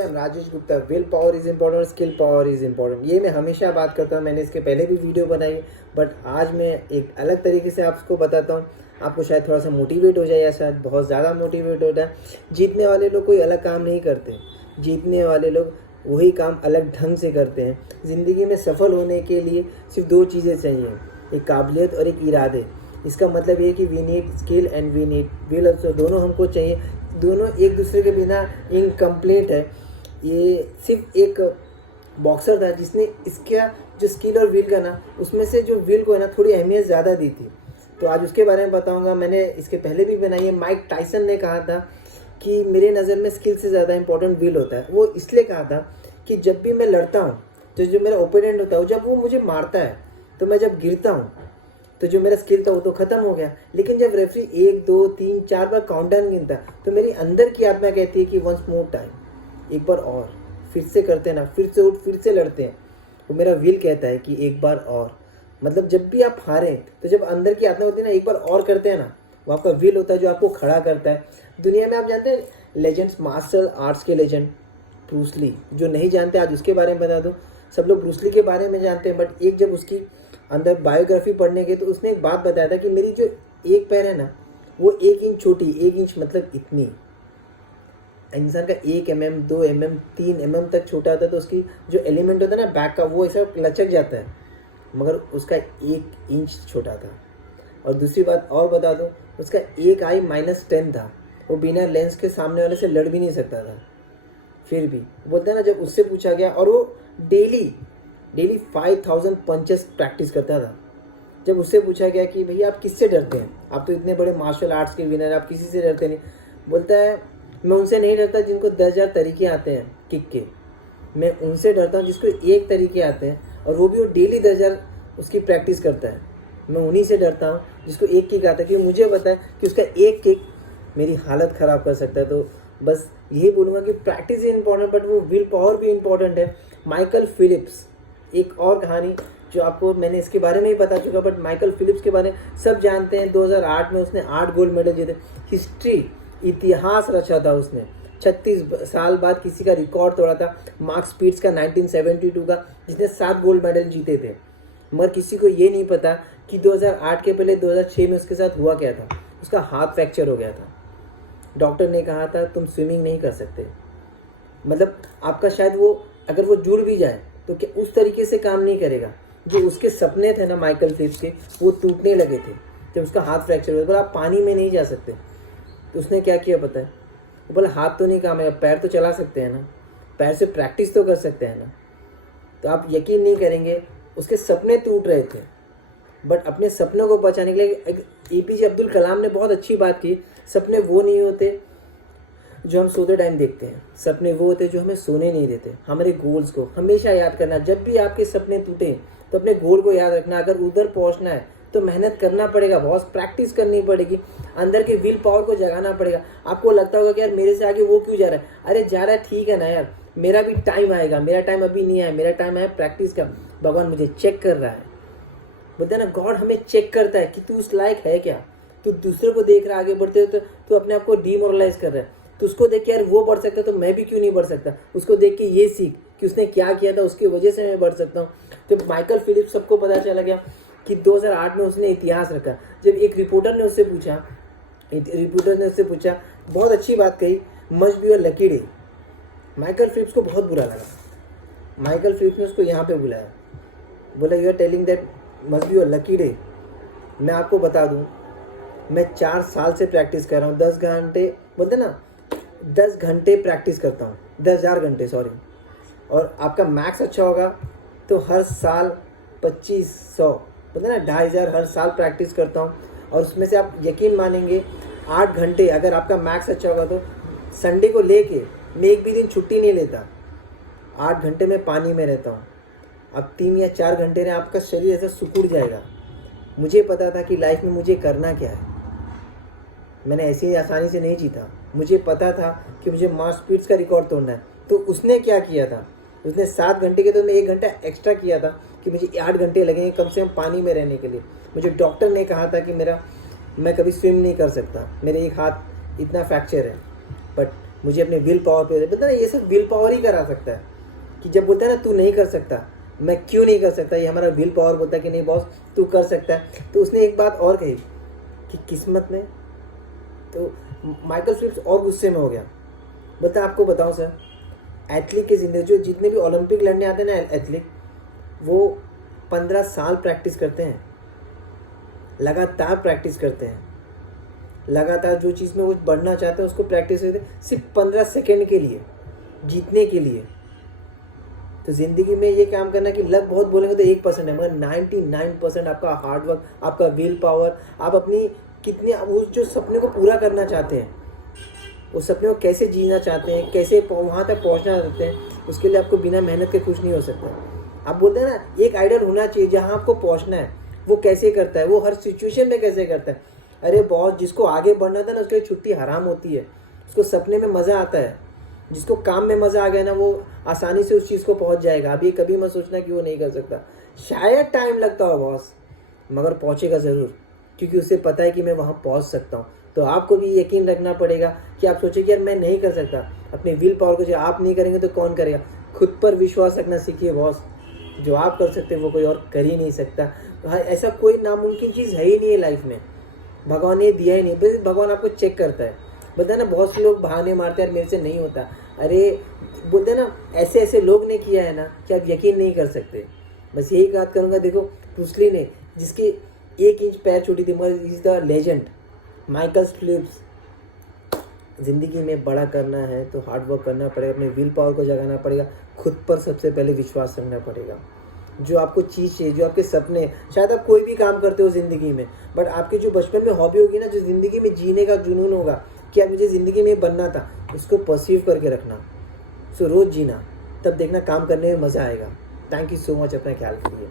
Rajesh Gupta, will power is important, skill power is important. ये मैं हमेशा बात करता हूँ, मैंने इसके पहले भी वीडियो बनाई, बट आज मैं एक अलग तरीके से आपको बताता हूँ। आपको शायद थोड़ा सा मोटिवेट हो जाए या शायद बहुत ज़्यादा मोटिवेट हो जाए। जीतने वाले लोग कोई अलग काम नहीं करते, जीतने वाले लोग वही काम अलग ढंग से करते हैं। ज़िंदगी में सफल होने के लिए सिर्फ दो चीज़ें चाहिए, एक काबिलियत और एक इरादे। इसका मतलब ये कि we need skill and we need will also, दोनों हमको चाहिए। दोनों एक दूसरे के बिना इनकम्प्लीट है। ये सिर्फ एक बॉक्सर था जिसने इसका जो स्किल और विल का ना, उसमें से जो विल को है ना थोड़ी अहमियत ज़्यादा दी थी। तो आज उसके बारे में बताऊंगा। मैंने इसके पहले भी बनाई है। माइक टायसन ने कहा था कि मेरे नज़र में स्किल से ज़्यादा इंपॉर्टेंट विल होता है। वो इसलिए कहा था कि जब भी मैं लड़ता हूँ तो जो मेरा ओपोनेंट होता है जब वो मुझे मारता है, तो मैं जब गिरता हूँ तो जो मेरा स्किल था वो तो ख़त्म हो गया। लेकिन जब रेफरी 1 2 3 4 बार काउंटडाउन गिनता तो मेरी अंदर की आत्मा कहती है कि वंस मोर टाइम, एक बार और, फिर से करते हैं ना, फिर से उठ, फिर से लड़ते हैं। तो मेरा विल कहता है कि एक बार और। मतलब जब भी आप हारें तो जब अंदर की आत्मा होती है ना, एक बार और करते हैं ना, वो आपका विल होता है जो आपको खड़ा करता है। दुनिया में आप जानते हैं लेजेंड्स, मार्शल आर्ट्स के लेजेंड ब्रूस ली, जो नहीं जानते आज उसके बारे में बता दूं। सब लोग ब्रूस ली के बारे में जानते हैं, बट एक जब उसकी अंदर बायोग्राफी पढ़ने के तो उसने एक बात बताया था कि मेरी जो एक पैर है ना वो 1 इंच छोटी, 1 इंच मतलब इतनी। इंसान का 1 mm 2 mm 3 mm तक छोटा होता है, तो उसकी जो एलिमेंट होता है ना बैक का, वो ऐसा लचक जाता है, मगर उसका 1 इंच छोटा था। और दूसरी बात और बता दूं, उसका एक आई -10 था। वो बिना लेंस के सामने वाले से लड़ भी नहीं सकता था। फिर भी बोलते हैं ना, जब उससे पूछा गया, और वो डेली 5000 पंचेस प्रैक्टिस करता था। जब उससे पूछा गया कि भैया आप किससे डरते हैं, आप तो इतने बड़े मार्शल आर्ट्स के विनर, आप किसी से डरते नहीं? बोलता है मैं उनसे नहीं डरता जिनको 10,000 तरीके आते हैं किक के। मैं उनसे डरता हूँ जिसको एक तरीके आते हैं, और वो भी वो डेली 10,000 उसकी प्रैक्टिस करता है। मैं उन्हीं से डरता हूँ जिसको एक किक आता है, क्योंकि मुझे पता है कि उसका एक किक मेरी हालत ख़राब कर सकता है। तो बस यही बोलूँगा कि प्रैक्टिस ही इंपॉर्टेंट, बट वो विल पावर भी इंपॉर्टेंट है। माइकल फिलिप्स, एक और कहानी जो आपको, मैंने इसके बारे में ही बता चुका, बट माइकल फिलिप्स के बारे में सब जानते हैं। 2008 में उसने 8 गोल्ड मेडल जीते। हिस्ट्री, इतिहास रचा था उसने। 36 साल बाद किसी का रिकॉर्ड तोड़ा था, मार्क स्पीड्स का 1972 का, जिसने 7 गोल्ड मेडल जीते थे। मगर किसी को ये नहीं पता कि 2008 के पहले 2006 में उसके साथ हुआ क्या था। उसका हाथ फ्रैक्चर हो गया था। डॉक्टर ने कहा था तुम स्विमिंग नहीं कर सकते। मतलब आपका शायद वो, अगर वो जुड़ भी जाए तो क्या उस तरीके से काम नहीं करेगा। जो उसके सपने थे ना माइकल फिलिप्स के, वो टूटने लगे थे जब उसका हाथ फ्रैक्चर हुआ। बोला आप पानी में नहीं जा सकते। तो उसने क्या किया पता है? वो बोला हाथ तो नहीं काम है, पैर तो चला सकते हैं ना, पैर से प्रैक्टिस तो कर सकते हैं ना। तो आप यकीन नहीं करेंगे, उसके सपने टूट रहे थे, बट अपने सपनों को बचाने के लिए APJ अब्दुल कलाम ने बहुत अच्छी बात की। सपने वो नहीं होते जो हम सोते टाइम देखते हैं, सपने वो होते जो हमें सोने नहीं देते। हमारे गोल्स को हमेशा याद करना। जब भी आपके सपने टूटे तो अपने गोल को याद रखना। अगर उधर पहुंचना है तो मेहनत करना पड़ेगा, बहुत प्रैक्टिस करनी पड़ेगी, अंदर के विल पावर को जगाना पड़ेगा। आपको लगता होगा कि यार मेरे से आगे वो क्यों जा रहा है, अरे जा रहा है ठीक है ना यार, मेरा भी टाइम आएगा। मेरा टाइम अभी नहीं आया, मेरा टाइम है प्रैक्टिस का। भगवान मुझे चेक कर रहा है। बोलते हैं ना, गॉड हमें चेक करता है कि तू उस लायक है क्या। तू दूसरे को देख रहा आगे बढ़ते तो तू अपने आप को डीमोरलाइज कर रहा है। तो उसको देख के यार वो बढ़ सकता है तो मैं भी क्यों नहीं बढ़ सकता। उसको देख के ये सीख कि उसने क्या किया था, उसकी वजह से मैं बढ़ सकता हूँ। तो माइकल फिलिप्स, सबको पता चला गया कि 2008 में उसने इतिहास रखा। जब एक रिपोर्टर ने उससे पूछा, बहुत अच्छी बात कही, must be your lucky day. Michael Phelps को बहुत बुरा लगा। माइकल फिलिप्स ने उसको यहाँ पे बुलाया, बोला you are telling that must be your lucky day. मैं आपको बता दूँ, मैं 4 साल से प्रैक्टिस कर रहा हूँ। 10 घंटे, बोलते ना 10 घंटे प्रैक्टिस करता हूँ, 10,000 घंटे सॉरी। और आपका मैक्स अच्छा होगा तो हर साल 2500, बोलते ना 2,500 हर साल प्रैक्टिस करता हूँ। और उसमें से आप यकीन मानेंगे 8 घंटे, अगर आपका मैक्स अच्छा होगा तो संडे को लेके मैं एक भी दिन छुट्टी नहीं लेता। 8 घंटे में पानी में रहता हूँ। अब 3 या 4 घंटे में आपका शरीर ऐसा सिकुड़ जाएगा। मुझे पता था कि लाइफ में मुझे करना क्या है। मैंने ऐसे ही आसानी से नहीं जीता। मुझे पता था कि मुझे मार्क स्पीड्स का रिकॉर्ड तोड़ना है। तो उसने क्या किया था, उसने 7 घंटे के तो मैं 1 घंटा एक्स्ट्रा किया था कि मुझे 8 घंटे लगेंगे कम से कम पानी में रहने के लिए। मुझे डॉक्टर ने कहा था कि मैं कभी स्विम नहीं कर सकता, मेरे एक हाथ इतना फ्रैक्चर है, बट मुझे अपने विल पावर पे पता ना, ये सब विल पावर ही करा सकता है। कि जब बोलता है ना तू नहीं कर सकता, मैं क्यों नहीं कर सकता, ये हमारा विल पावर बोलता है कि नहीं बॉस तू कर सकता है। तो उसने एक बात और कही कि किस्मत ने, तो माइकल फिलिप्स और गुस्से में हो गया। बोलता आपको बताऊं सर, एथलीट की ज़िंदगी, जो जितने भी ओलंपिक लड़ने आते हैं ना एथलीट, वो 15 साल प्रैक्टिस करते हैं, लगातार प्रैक्टिस करते हैं, लगातार जो चीज़ में वो बढ़ना चाहते हैं उसको प्रैक्टिस करते हैं, सिर्फ 15 सेकेंड के लिए, जीतने के लिए। तो ज़िंदगी में ये काम करना कि लक बहुत बोलेंगे तो 1% है, मगर 99% आपका हार्डवर्क, आपका विल पावर, आप अपनी कितने उस जो सपने को पूरा करना चाहते हैं, उस सपने को कैसे जीना चाहते हैं, कैसे वहाँ तक पहुँचना चाहते हैं, उसके लिए आपको बिना मेहनत के कुछ नहीं हो सकता। आप बोलते हैं ना एक आइडल होना चाहिए जहाँ आपको पहुँचना है, वो कैसे करता है, वो हर सिचुएशन में कैसे करता है। अरे बहुत, जिसको आगे बढ़ना था ना उसके लिए छुट्टी हराम होती है, उसको सपने में मज़ा आता है, जिसको काम में मज़ा आ गया ना वो आसानी से उस चीज़ को पहुंच जाएगा। अभी कभी मत सोचना कि वो नहीं कर सकता, शायद टाइम लगता हो बॉस, मगर पहुंचेगा ज़रूर, क्योंकि उसे पता है कि मैं वहां पहुंच सकता हूं। तो आपको भी यकीन रखना पड़ेगा कि आप सोचें कि यार मैं नहीं कर सकता, अपने विल पावर को जो आप नहीं करेंगे तो कौन करेगा। खुद पर विश्वास रखना सीखिए बॉस, जो आप कर सकते वो कोई और कर ही नहीं सकता। ऐसा कोई नामुमकिन चीज़ है ही नहीं है लाइफ में, भगवान ने दिया ही नहीं, बस भगवान आपको चेक करता है। बोलते हैं ना बहुत से लोग बहाने मारते हैं मेरे से नहीं होता, अरे बोलते हैं ना ऐसे ऐसे लोग ने किया है ना कि आप यकीन नहीं कर सकते। बस यही बात करूँगा, देखो ब्रूस ली ने जिसकी 1 इंच पैर छोटी थी मगर is the legend Michael Phelps. ज़िंदगी में बड़ा करना है तो हार्ड वर्क करना पड़ेगा, अपने विल पावर को जगाना पड़ेगा, खुद पर सबसे पहले विश्वास रखना पड़ेगा। जो आपको चीज़ चाहिए, जो आपके सपने, शायद आप कोई भी काम करते हो ज़िंदगी में, बट आपके जो बचपन में हॉबी होगी ना, जो ज़िंदगी में जीने का जुनून होगा कि अब मुझे ज़िंदगी में बनना था, उसको परसीव करके रखना, रोज़ जीना, तब देखना काम करने में मज़ा आएगा। थैंक यू सो मच, अपना ख्याल करिए।